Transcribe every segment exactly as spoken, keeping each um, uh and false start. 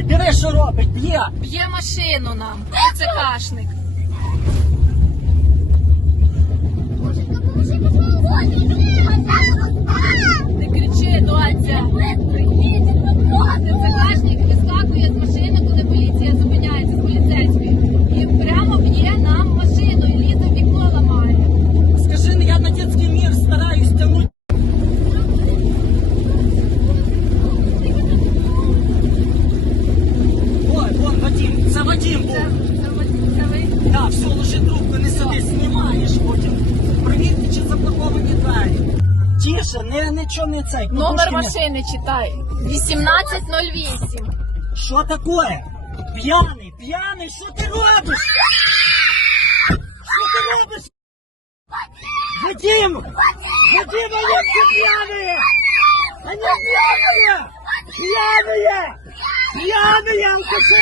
Диви, що робить, б'є. Б'є машину нам, ЦКшник. Не кричи, доця. ЦКшник вискакує з машини, коли поліція зупиняється з поліцейською. І прямо б'є нам машину, і лізе в вікно ламає. Скажи, ну я на дитячий мір стараюсь тягнути. Ой, вон Вадим, це Вадим був. Це, це, ви- це ви? Так, все, ложи трубку, не сиди, знімаєш потім. Провірте, чи заблоковані двері. Тише, не, нічого не цей. Номер подушки не- машини читай. вісімнадцять нуль вісім. Що таке? П'яний, п'яний, що ти робиш? Що ти робиш? Вадим! Вадим, они все пьяные! Они пьяные! Пьяные! Пьяные, алкаши!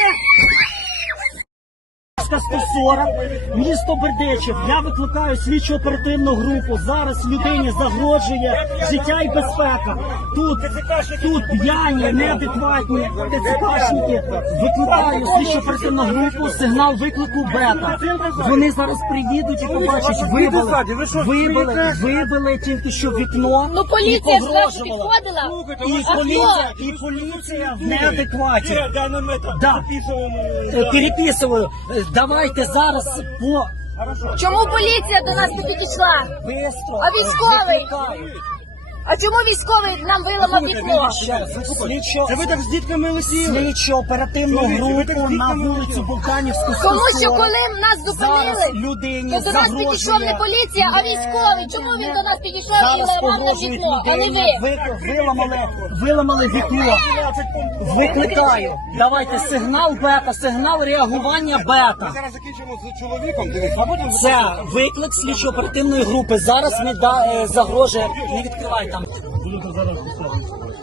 сто сорок, місто Бердичів. Я викликаю слідчо оперативну групу. Зараз людині загрожує життя і безпека. Тут, тут п'яні, неадекватні ТЦКшники. Викликаю слідчо оперативну групу, сигнал виклику бета. Вони зараз приїдуть і побачать, вибили, вибили, вибили тільки що вікно. Ну і поліція зразу погрожували. підходила. І А поліція, хто? і поліція в неадекваті. Да. Да. Е, Переписую. Е, Давайте зараз по Чому поліція до нас не підійшла? бистро. А військовий? Викликаю. А чому військовий нам виламав вікно? Ще раз, слідчо, Це ви так з дітками лисіли? слідчо оперативну групу на вулицю Богданівську. Тому що сто сорок. коли нас Зараз зупинили, людині то до нас загрожує. підійшов не поліція, а військовий. Чому він до нас підійшов і Зараз ламав нам погрожують вікно, а не людині. ви? Ви- Виламали, виламали вікно. Викликаю. Давайте сигнал бета, сигнал реагування бета. Зараз закінчимо з чоловіком, дивись, а потім... Це виклик слідчо-оперативної групи. Зараз не да, е, загрожує. Не відкривай там. Будете зараз писати.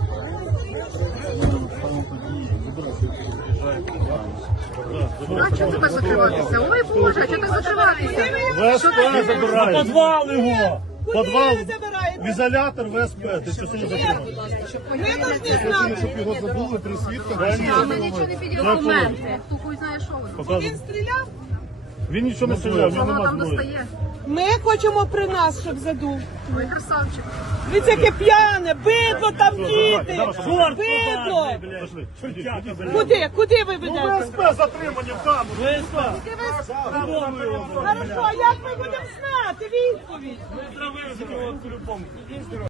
А чого тебе закриватися? Ой Боже, а чого так закриватися? ВСП забирає. Подвал його. Подвал, в ізолятор ВСП. Ти що сьогодні затримав? Щоб його забули, три свідка. А ми нічого не піде документи. Хто хуй знає, що воно. Показуй. Він нічого не стріляв, він Воно нема там зброї. достає. Ми хочемо при нас, щоб задув. Ой, красавчик. Дивіться, яке п'яне, бидло там діти. Чорт, Бидло. Пошли. Чортяка, блядь. Куди? Куди ви Ну, ведете? ВСП затримані в камеру. ВСП. Хорошо, а як ми будемо знати відповідь? Треба вивезти його по-любому.